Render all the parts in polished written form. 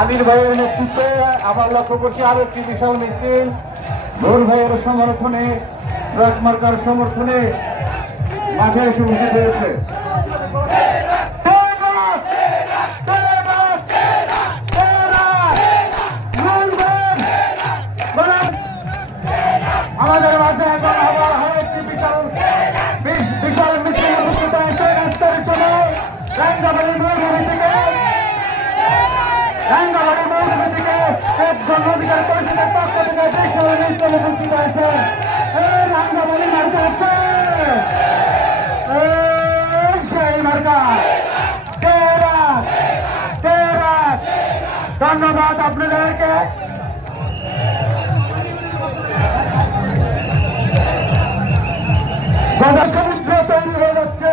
আমির ভাইয়ের নেতৃত্বে আবার লক্ষ্য করছি আরো একটি বিশাল মিছিল নূর ভাইয়ের সমর্থনে মার্কার সমর্থনে মাঠে এসে উপস্থিত হয়েছে। আমাদের মাঝে এখন আবার একটি বিশাল মিছিল উপস্থিত হয়েছে রাস্তার চলে রাঙ্গামাটি মৌলভী থেকে একজন অধিকার পরিষদের পক্ষ থেকে বিশাল মিছিল উপস্থিত হয়েছে। রাঙ্গামাটি মার্কা আছে সেই মার্কা। ধন্যবাদ আপনাদেরকে। সমুদ্র তৈরি হয়ে যাচ্ছে।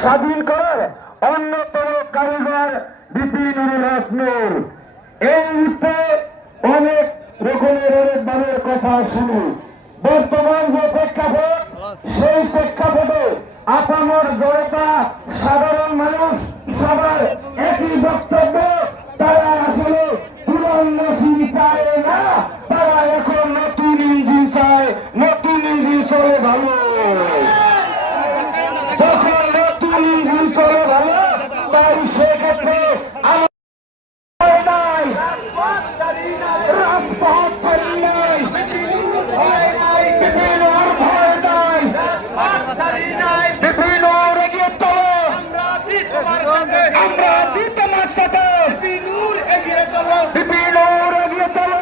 স্বাধীন করার অন্যতম কারিগর বিপিনুর হক নূর। এই মুহূর্তে অনেক রকমের অনেকভাবে কথা শুনি। বর্তমান যে প্রেক্ষাপট সেই প্রেক্ষাপটে আপামর জনতা সাধারণ মানুষ সবার একই বক্তব্য। তারা আসলে পুরনো মেশিন চায় না, তারা এখন নতুন ইঞ্জিন চায়। নতুন ইঞ্জিন চলে ভালো, যখন নতুন ইঞ্জিন চলে ভালো তাই সেক্ষেত্রে রাজপথ ছাড়ি নাই, বিপিনুর এগিয়ে চলো, আমরা আছি তোমার সাথে। বিপিনুর এগিয়ে চলো,